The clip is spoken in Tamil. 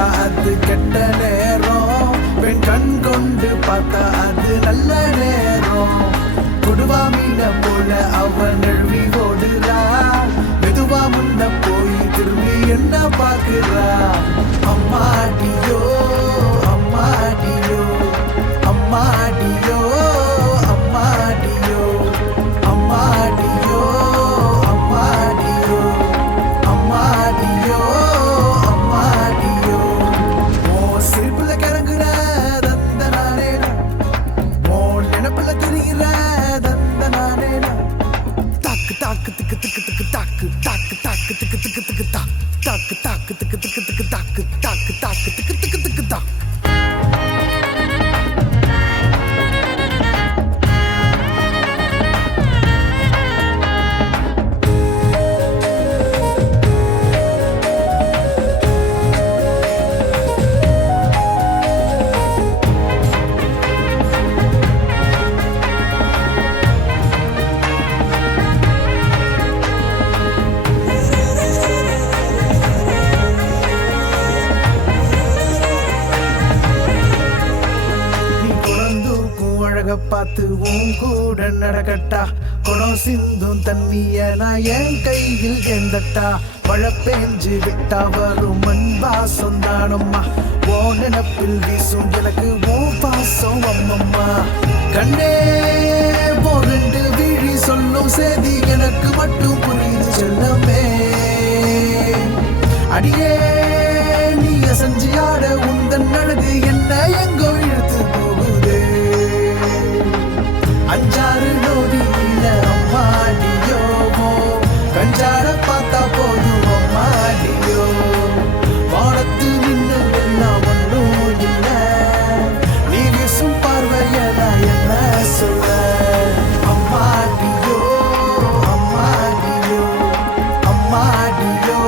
விட்டா அது கெட்ட நேரம், பெண் கண் கொண்டு பார்த்தா அது நல்ல நேரம். கொடுவா மீன போல அவன் நழுவி ஓடுறா, மெதுவா முன்ன போய் திரும்பி என்ன பாக்குறா. அம்மாடியோ அம்மாடியோ அம்மாடியோ அம்மாடியோ அம்மாடியோ அம்மாடியோ அம்மாடியோ அம்மாடியோ. ஓ சிரிப்புல கிறங்குற தந்த நானே, ஓ நினைப்புல தெரிகிற தந்த நானே. தாக்கு தாக்கு திக்கு திக்கு திக்கு தாக்கு தாக்கு தாக்கு திக்கு திக்கு திக்கு தா தாக்கு தாக்கு திக்கு திக்கு திக்கு தாக்கு தாக்கு தாக்கு திக்கு திக்கு திக்கு தா. பார்த்து உன் கூட நடக்கட்டா, குடம் சிந்தும் தண்ணிய நான் என் கையில் எந்தட்டா. மழை பெஞ்சு விட்டா வரும் மண் வாசம் தானம்மா, ஓ நினப்பில் வீசும் எனக்கு ஓ பாசம் அம்மம்மா. கண்ணே போரண்டு விழி சொல்லும் செய்தி எனக்கு மட்டும் புரியுது செல்லமே. அடியே நீ அசஞ்சி ஆட உந்தன் அழகு என்ன எங்கோ இழுத்து போகுது. அஞ்சாறு நோடியில அம்மாடியோ, கஞ்சார பார்த்தா போதும் அம்மாடியோ. வானத்து நின்று எல்லாம் ஒன்றும் இல்ல, நீ வீசும் பார்வையனா என்ன சொல்ல. அம்மாடியோ அம்மாடியோ அம்மாடியோ